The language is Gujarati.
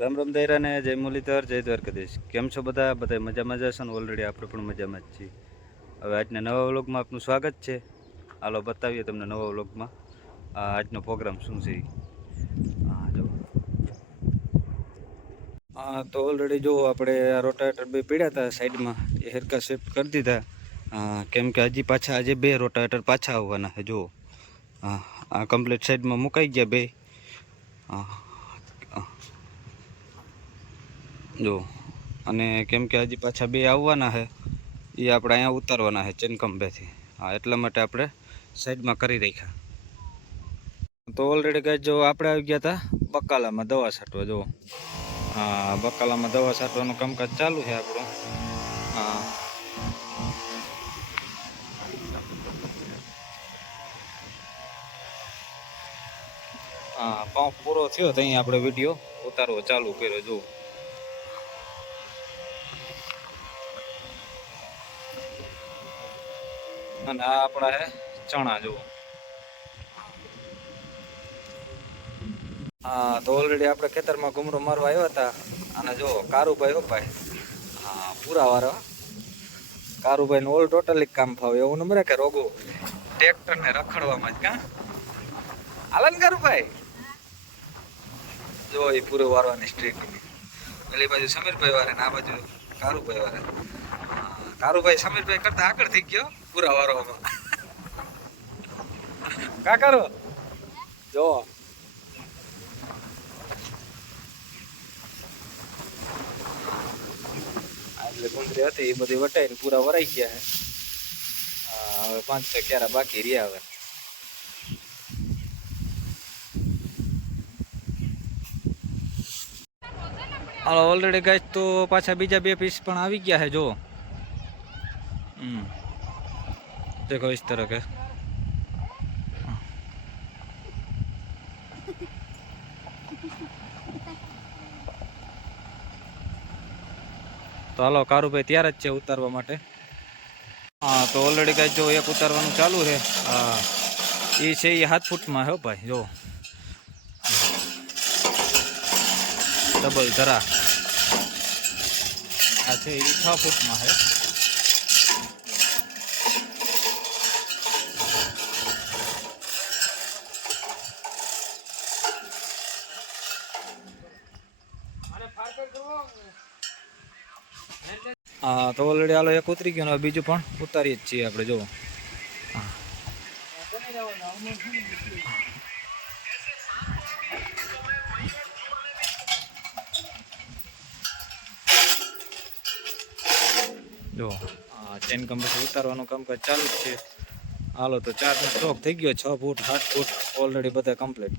રામ રામ દૈરાને જય મુરલીધર, જય દ્વારકાધીશ. કેમ છો બધા? બધા મજામાં જશો ને? ઓલરેડી આપણે પણ મજામાં જ છીએ. હવે આજના નવા વ્લોગમાં આપનું સ્વાગત છે. હાલો, બતાવીએ તમને નવા વ્લોગમાં. આજનો પ્રોગ્રામ શું છે? હા, જો. હા, તો ઓલરેડી જો આપણે આ રોટાવેટર બે પીડ્યા હતા સાઈડમાં, એ હેરકા શિફ્ટ કરી દીધા. કેમ કે હજી પાછા આજે બે રોટાવેટર પાછા આવવાના છે જો હા, આ કમ્પ્લીટ સાઈડમાં મુકાઈ ગયા બે. હા. જો, અને કેમ કે હજી પાછા બે આવવાના છે, એ આપણે અહીંયા ઉતારવાના છે ચેનકંબેથી હા, એટલા માટે આપણે સાઈડમાં કરી રાખ્યા. તો ઓલરેડી કઈ જો આપણે આવી ગયા હતા બકાલામાં દવા છાંટવા, જો. હા, બકાલામાં દવા છાંટવાનું કામકાજ ચાલુ છે આપણું. હા. હા પાઉં પૂરો થયો તો અહીંયા આપણે વીડિયો ઉતારવો ચાલુ કર્યો, જો. અને આ આપણા હે ચણા, જુઓ. હા, તો ઓલરેડી આપણે ખેતરમાં ઘૂમરો મારવા આવ્યા હતા. અને જો કારુભાઈ હો હા, પૂરા વાળો કારુભાઈ ઓલ ટોટલી કામ ફાવે. એવું નંબર કે રોગો? ટ્રેક્ટર ને રખડવામાં જ, કા? હાલે ને કારુભાઈ? જો એ પૂરો વારવાની સ્ટ્રીક પેલી બાજુ સમીરભાઈ વારે ને આ બાજુ કારુભાઈ વારે. કારુભાઈ સમીરભાઈ કરતા આગળ થઈ ગયો. પૂરા વારવામાં કા કરો? જો. એટલે ગુંદરી હતી, એ બધી વટાઈને પૂરા વરાઈ ગયા છે. હવે પાંચ છ ક્યારા બાકી રહ્યા હવે. હાલો ઓલરેડી ગાય તો પાછા બીજા બે પીસ પણ આવી ગયા છે, જો. હમ. દેખો इस तरह के તો હાલો કારુભાઈ તૈયાર જ છે ઉતારવા માટે હા તો ઓલરેડી ગાય જો એક ઉતારવાનું ચાલુ છે હા એ છે એ સાત ફૂટમાં હો ભાઈ જો ડબલ ધરા આ છે એ છ ફૂટમાં છે હા, તો ઓલરેડી હાલો એક ઉતરી ગયો બીજું પણ ઉતારીએ જ છીએ આપણે જો જો ચેન કંપસ ઉતારવાનું કામકાજ ચાલુ જ છે. હાલો, તો ચારનો સ્ટોક થઈ ગયો, છ ફૂટ, સાત ફૂટ ઓલરેડી બધા કમ્પ્લીટ